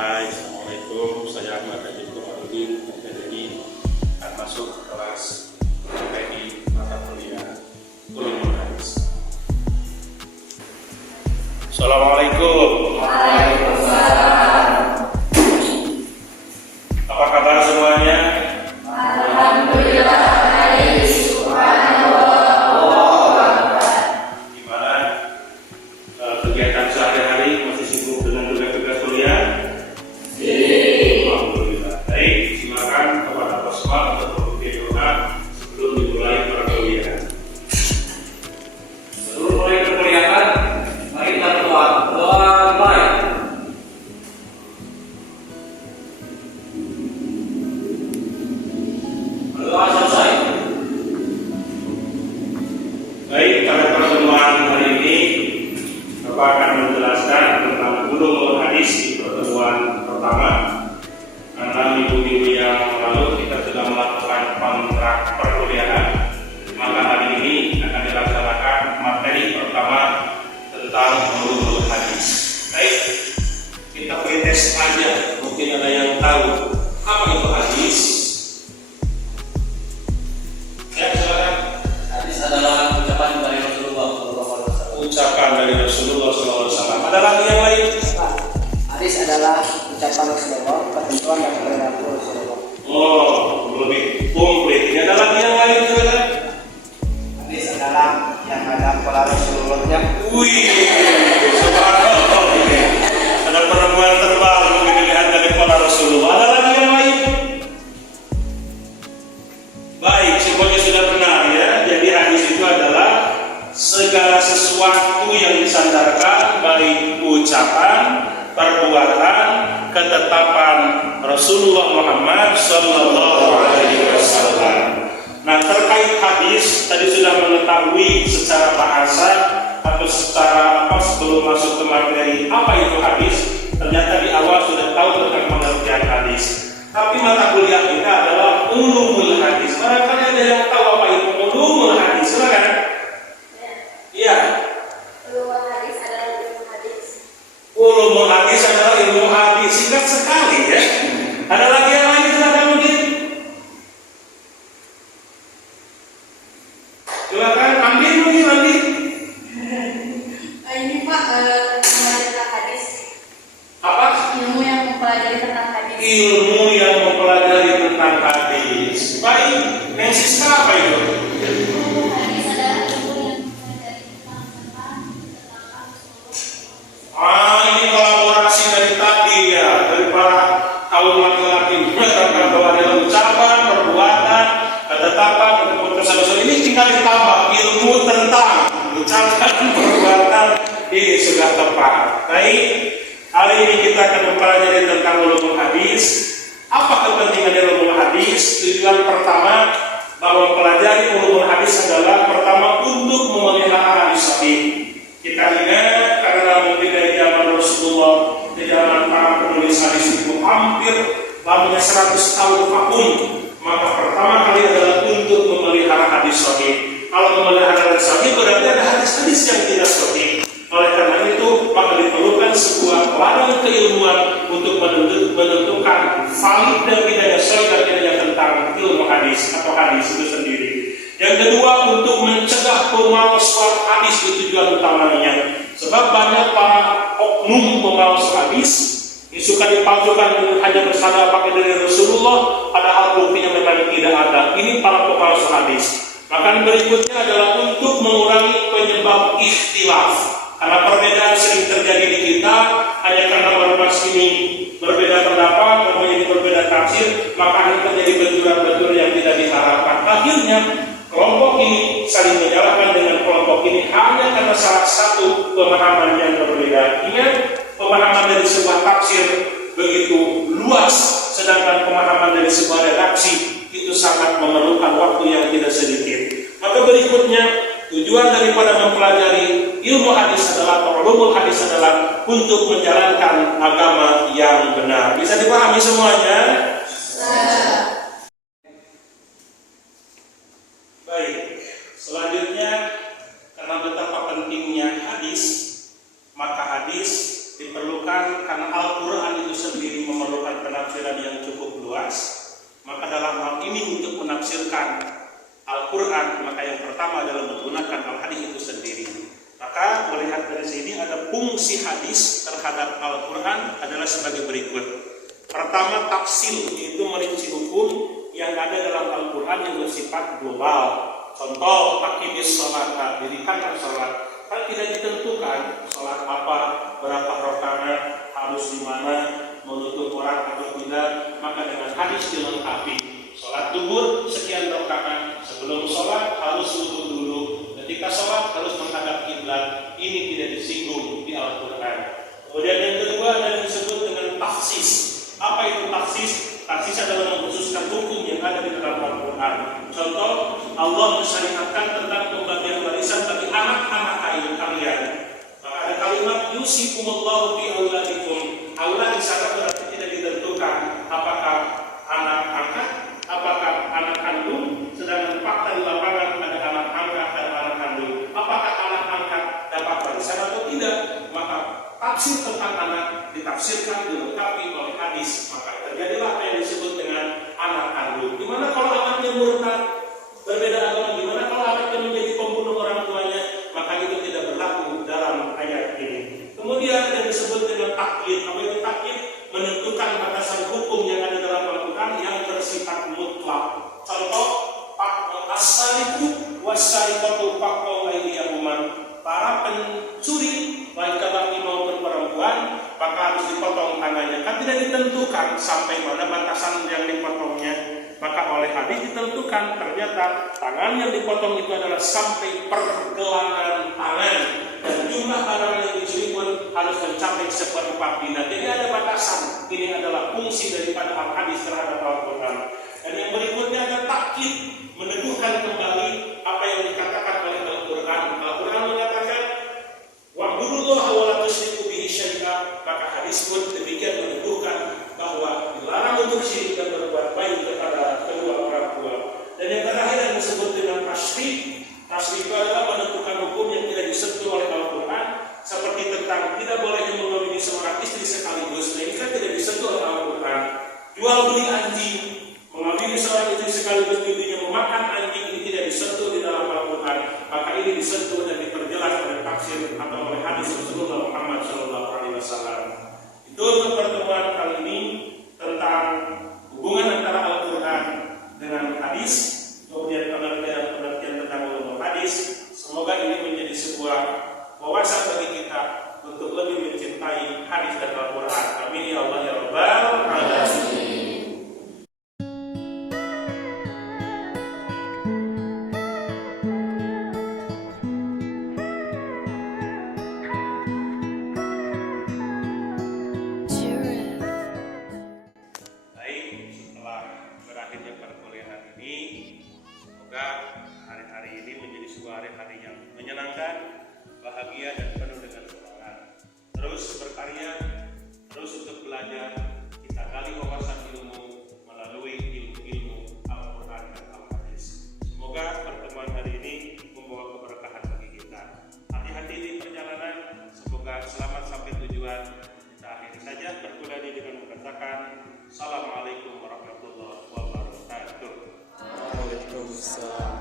Hai, Assalamualaikum. Saya Ahmad Haji Komarudin. Jadi akan masuk kelas PI mata kuliah Ulumul Hadis. Assalamualaikum. Waalaikumsalam. Apa kabar semuanya? Alhamdulillah. Gimana kegiatan sehari-hari? Masih sibuk dengan tugas-tugas kuliah? Alhamdulillah. Baik, silakan kepada Pasma untuk membuka doa sebelum dimulai perkuliahan. Sebelum mulai perkuliahan, mari kita berdoa. Doa mulai. Berdoa selesai. Baik, pada pertemuan hari ini Bapak akan menjelaskan tentang ulumul hadis di pertemuan pertama. Karena minggu-minggu yang lalu kita sudah melakukan kontrak perkuliahan, maka hari ini akan dilaksanakan materi pertama tentang ulumul hadis. Baik, kita tes aja, mungkin ada yang tahu apa itu hadis. Ya, silakan. Hadis adalah ucapan dari Rasulullah SAW. Ucapan dari Rasulullah SAW. Ada lagi yang lain? Hadis adalah ucapan Rasulullah, ketentuan dan perilaku Rasulullah. Oh, lebih komplit. Ini ada lagi yang lain juga? Hadis adalah yang ada pola Rasulullahnya. Wih, subhanallah. Ada penemuan terbaru mungkin dilihat dari pola Rasulullah. Ada lagi yang lain? Baik, semuanya sudah benar ya. Jadi hadis itu adalah segala sesuatu yang disandarkan baik ucapan, perbuatan, ketetapan Rasulullah Muhammad Sallallahu Alaihi Wasallam. Nah, terkait hadis tadi sudah mengetahui secara bahasa atau secara apa sebelum masuk ke materi apa itu hadis. Ternyata di awal sudah tahu tentang pengertian hadis. Tapi mata kuliah kita adalah ulumul hadis. Barangkali ada yang tahu apa itu ulumul hadis? Silakan. Iya. Ulumul hadis adalah ilmu hadis. Ulumul hadis adalah ilmu hadis. Singkat sekali ya. Ada lagi yang lain silakan mungkin. Silakan ambil mungkin ambil. Ini Pak, tentang hadis. Apa? Ilmu yang mempelajari tentang hadis. Ilmu yang mempelajari tentang hadis. Baik, yang sisa apa itu? Ilmu hadis adalah ilmu yang mempelajari tentang ketetapan Ini kolaborasi dari tadi ya, dari para kaum laki-laki mengatakan bahwa ada ucapan, perbuatan, ketetapan, keputusan Rasul. Ini tinggal ditambah ilmu tentang ucapan, perbuatan. Ini sudah tepat. Baik, hari ini kita akan mempelajari tentang ulumul hadis. Apa kepentingan dari ulumul hadis? Tujuan pertama bahwa mempelajari ulumul hadis adalah pertama untuk memelihara hadis sahih. Kita ingat karena mungkin dari zaman Rasulullah, di zaman para penulis hadis itu hampir lamanya 100 tahun vakum. Maka pertama kali adalah untuk memelihara hadis sahih. Kalau memelihara hadis sahih berarti ada hadis-hadis yang tidak sahih. Oleh karena itu maka diperlukan sebuah ladang keilmuan untuk menentukan valid dan tidaknya sahih dan tidaknya tentang ilmu hadis atau hadis itu sendiri. Yang kedua, untuk mencegah pemalsuan hadis itu tujuan utamanya. Sebab banyak para oknum pemalsu hadis yang suka dipalsukan hanya bersandar pakai dari Rasulullah, padahal buktinya memang tidak ada. Ini para pemalsu hadis. Maka berikutnya adalah untuk mengurangi penyebab ikhtilaf. Karena perbedaan sering terjadi di kita hanya karena ormas ini berbeda pendapat, kemudian berbeda tafsir, maka akan terjadi benturan-benturan yang tidak diharapkan. Akhirnya kelompok ini saling menyalahkan dengan kelompok ini hanya karena salah satu pemahaman yang berbeda. Ingat, pemahaman dari sebuah tafsir begitu luas, sedangkan pemahaman dari sebuah redaksi itu sangat memerlukan waktu yang tidak sedikit. Maka berikutnya, tujuan daripada mempelajari ilmu hadis adalah, atau ulumul hadis adalah untuk menjalankan agama yang benar. Bisa dipahami semuanya? Baik, selanjutnya karena betapa pentingnya hadis, maka hadis diperlukan karena Al-Quran itu sendiri penafsiran yang cukup luas. Maka dalam hal ini untuk menafsirkan Al-Quran, maka yang pertama adalah menggunakan al-hadis itu sendiri. Maka melihat dari sini ada fungsi hadis terhadap Al-Quran adalah sebagai berikut. Pertama, tafsir, yaitu merinci hukum yang ada dalam Al-Quran yang bersifat global. Contoh, aqimis sholata, dirikanlah sholat. Kan tidak ditentukan sholat apa, berapa rakaat, harus di mana, menutup orang atau tidak. Maka dengan hadis dilengkapi. Sholat duhur sekian rakaat, sebelum sholat harus wudu dulu, ketika sholat harus menghadap kiblat. Ini tidak disinggung di Al-Quran. Kemudian yang kedua ada yang disebut dengan taksis. Apa itu taksis? Taksis adalah mengkhususkan hukum yang ada di dalam Al-Quran. Contoh, Allah mensyariatkan tentang pembagian warisan bagi anak-anak kalian. Maka ada kalimat yusikumullahu fi auladikum. Aulad di sana berarti tidak ditentukan apakah anak angkat, apakah anak kandung. Sedangkan fakta di lapangan ada anak angkat dan anak kandung. Apakah anak angkat dapat warisan atau tidak? Maka tafsir tentang anak ditafsirkan dilengkapi oleh hadis. Maka terjadilah apa yang disebut dengan anak kandung. Gimana kalau anaknya murtad, berbeda agama? Gimana kalau anaknya menjadi pembunuh orang tuanya? Maka itu tidak berlaku dalam ayat ini. Kemudian yang disebut dengan takyid. Apa itu takyid? Menentukan batasan hukum yang ada dalam Al-Quran yang bersifat mutlak. Contoh, as-sariqu was-sariqatu faqta'u aydiyahuma. Para pencuri, baik laki maupun perempuan, maka harus dipotong tangannya. Kan tidak ditentukan sampai mana batasan yang dipotongnya. Maka oleh hadis ditentukan, ternyata tangan yang dipotong itu adalah sampai pergelangan tangan, dan jumlah barang yang dicuri pun harus mencapai 1/4 dinar. Jadi ada batasan. Ini adalah fungsi daripada al-hadis terhadap Al-Quran. Dan yang berikutnya ada takkid, meneguhkan kembali apa yang dikatakan oleh Al-Quran. Al-Quran mengatakan wa'budullaha wa la tusyriku bihi syai'a. Maka hadis pun demikian meneguhkan bahwa dilarang untuk syirik dan berbuat baik kepada kedua orang tua. Dan yang terakhir yang disebut dengan tasyrih. Tasyrih itu adalah menentukan hukum yang tidak disentuh oleh Al-Quran, seperti tentang tidak bolehnya mengawini seorang istri sekaligus. Nah, ini kan tidak disentuh oleh Al-Quran. Jual beli anjing, mengawini seorang istri sekaligus intinya memakan anjing, ini tidak disentuh di dalam Al-Quran. Maka ini disentuh dan diperjelas oleh tafsir atau oleh hadis Rasulullah Muhammad SAW. Itu untuk pertemuan kali ini tentang hubungan antara Al-Quran dengan hadis, kemudian pengertian tentang ulumul hadis. Semoga ini menjadi sebuah wawasan bagi kita untuk lebih mencintai hadis dan Al-Quran. Amin ya Allah ya Rabbal alamin. Hari ini menjadi sebuah hari yang menyenangkan, bahagia dan penuh dengan semangat. Terus berkarya, terus untuk belajar, kita gali wawasan ilmu melalui ilmu Al-Quran dan Al-Hadis. Semoga pertemuan hari ini membawa keberkahan bagi kita. Hati-hati di perjalanan, semoga selamat sampai tujuan. Kita akhiri saja perkuliahan ini dengan mengatakan Assalamualaikum warahmatullahi wabarakatuh. Waalaikumsalam.